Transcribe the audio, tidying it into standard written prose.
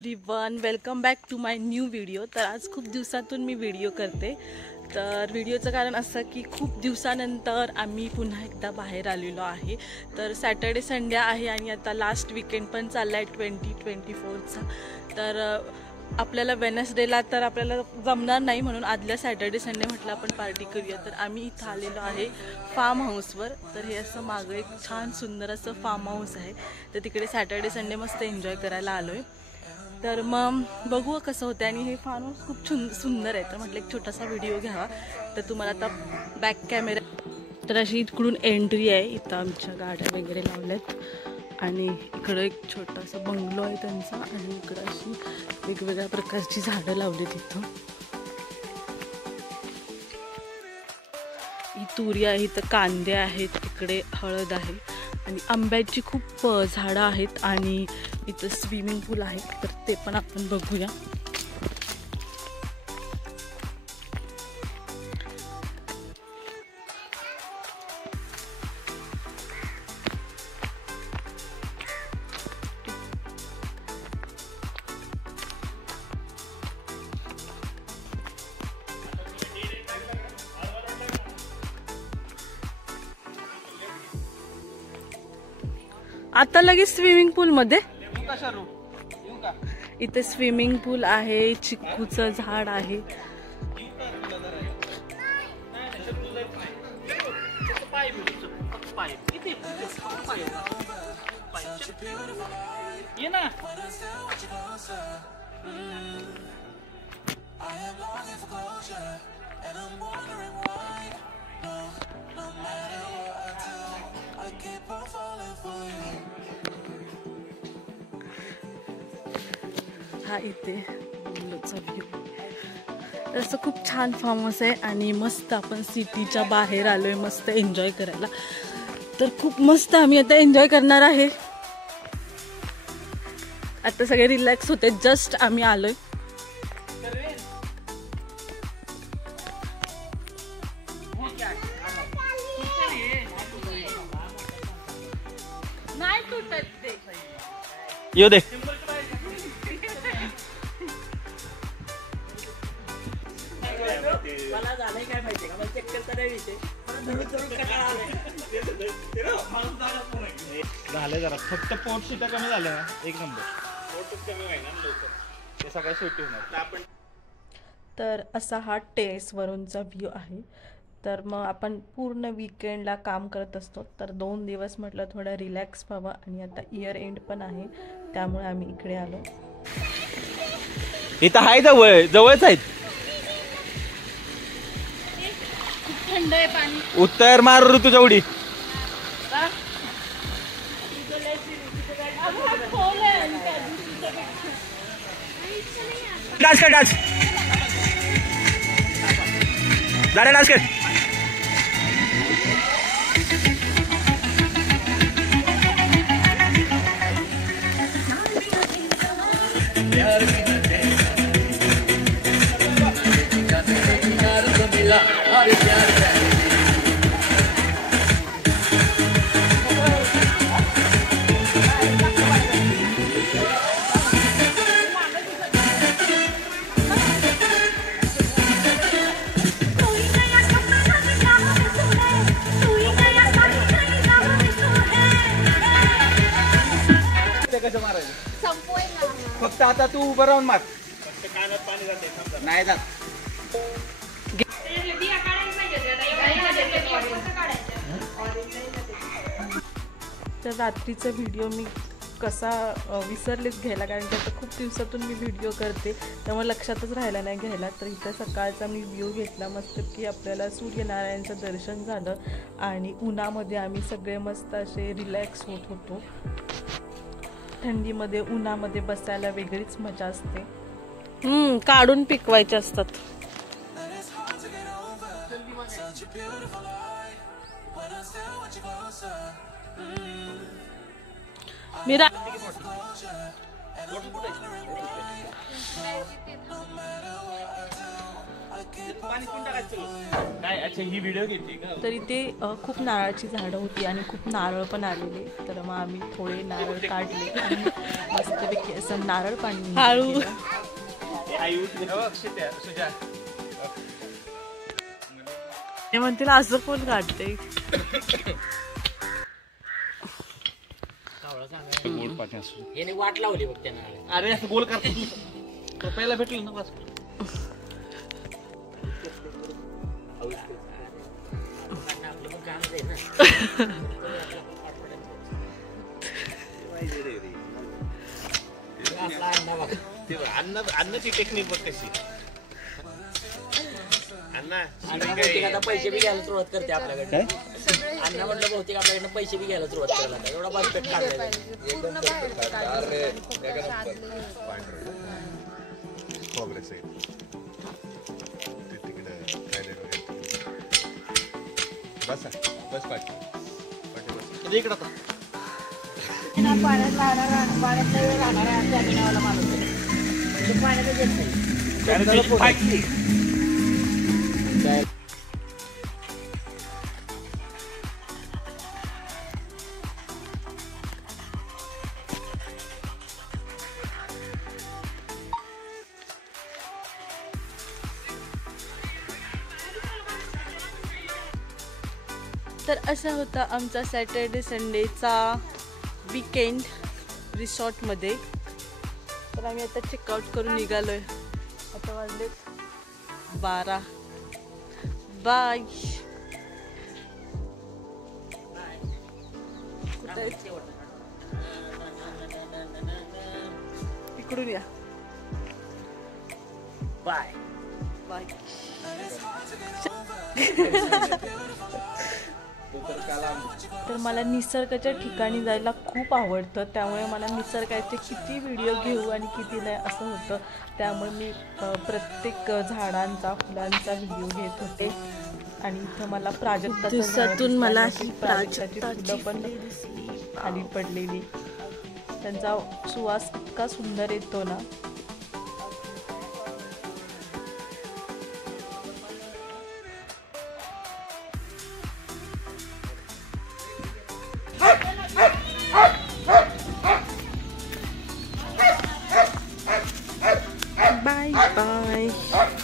Everyone welcome back to my new video. तर आज खूप दिवसातून मी व्हिडिओ करते। तर व्हिडिओचं कारण असं की खूप दिवसानंतर आम्ही पुन्हा एकदा बाहेर आलेलो आहे। तर सॅटर्डे संडे आहे आणि आता लास्ट वीकेंड पण चालला आहे 2024चा। तर आपल्याला वेनसडेला तर आपल्याला जमणार नाही, म्हणून आदल्या सॅटर्डे संडे म्हटलं आपण पार्टी करूया। तर आम्ही इथं आलेलो आहे फार्म हाऊसवर। तर हे असं मागं एक छान सुंदर असं फार्म हाऊस आहे। तर तिकडे सॅटर्डे संडे मस्त एन्जॉय करायला आलो आहे। तर मग बघू कसं होतं। आणि हे फार्म हाऊस खूप सुंदर आहे। तर म्हटलं एक छोटासा व्हिडिओ घ्यावा। तर तुम्हाला आता बॅक कॅमेरा, तर अशी इकडून एंट्री आहे। इथं आमच्या गाड्या वगैरे लावल्यात आणि इकडं एक छोटासा बंगलो आहे त्यांचा आणि इकडं अशी वेगवेगळ्या प्रकारची झाडं लावली तिथं। ही तुरी आहे, इथं कांदे आहेत, इकडे हळद आहे आणि आंब्याची खूप झाडं आहेत आणि इथं स्विमिंग पूल आहे। तर ते पण आपण बघूया। आता लगेच स्विमिंग पूल मध्ये इथे स्विमिंग पूल आहे, चिक्कूचं झाड आहे। हा इथे असं खूप छान फार्म हाऊस आहे आणि मस्त आपण सिटीच्या बाहेर आलोय मस्त एन्जॉय करायला। तर खूप मस्त आम्ही आता एन्जॉय करणार आहे। आता सगळे रिलॅक्स होते, जस्ट आम्ही आलोय। नाही तुटत ते, येऊ दे। मला झालंय काय माहितीये का, मला चक्कर तर नाही विषय, झालं जरा फक्त पोट शिटा कमी झालं ना, एक नंबर। पोटच कमी व्हायना लवकर, ते सगळं सुट्टी होणार। तर असा हा टेरेस वरूनचा व्ह्यू आहे। तर मग आपण पूर्ण वीकेंडला काम करत असतो, तर 2 दिवस म्हटलं थोडं रिलॅक्स व्हावं आणि आता इयर एंड पण आहे, त्यामुळे आम्ही इकडे आलो। इथं आहे जवळच आहेत। थंड आहे पाणी, उत्तर मार ऋतूच्या उडी। डान्स कर, डान्स झाले, डान्स कर। कसं मारायचं फक्त आता तू उभं राहून मार, कानात पाणी जाते नाही जात। तर रात्रीचा व्हिडिओ मी कसा विसरलेच घ्यायला, कारण की आता खूप दिवसातून मी व्हिडिओ करते त्यामुळे लक्षातच राहिला नाही घ्यायला। तर इथं सकाळचा मी व्ह्यू घेतला मस्त की आपल्याला सूर्यनारायणचं दर्शन झालं आणि उन्हामध्ये आम्ही सगळे मस्त असे रिलॅक्स होत होतो। थंडीमध्ये उन्हामध्ये बसायला वेगळीच मजा असते। काढून पिकवायचे असतात। मीरा काय अच्छा ही व्हिडिओ घेतली का? तर इथे खूप नारळाची झाडं होती आणि खूप नारळ पण आलेले. तर मग आम्ही थोडे नारळ काढले आणि मस्तपैकी असं नारळ पाणी हळू ते म्हणतील असं कोण काढते. वाट लावली बघ त्यांना. अरे असं गोल करतो तू पहिला भेटलं ना बस. अन्नाची टेक्निक बघ कशी. अण्णा पैसे बी घ्यायला सुरुवात करते आपल्याकडे. अण्णा म्हटलं बहुतेक आपल्याकडे पैसे बी घ्यायला सुरुवात करायला एवढा बास्केट काढलाय. इकडं पाण्यात राहणारा माणूस तर असा होता आमचा सॅटर्डे संडेचा वीकेंड रिसॉर्टमध्ये. तर आम्ही आता चेकआउट करून निघालोय. आता वाजले 12. बाय. इकडून या. Bye bye. तर मला निसर्गाच्या ठिकाणी जायला खूप आवडतं. त्यामुळे मला निसर्गाचे किती व्हिडिओ घेऊ आणि किती नाही असं होतं. त्यामुळे मी प्रत्येक झाडांचा फुलांचा व्हिडिओ घेत होते. आणि इथं मला प्राजक्ताचं दिवसातून मला ही प्राजक्ताची फुलं पण खाली पडलेली. त्यांचा सुवास इतका सुंदर येतो ना. Bye bye.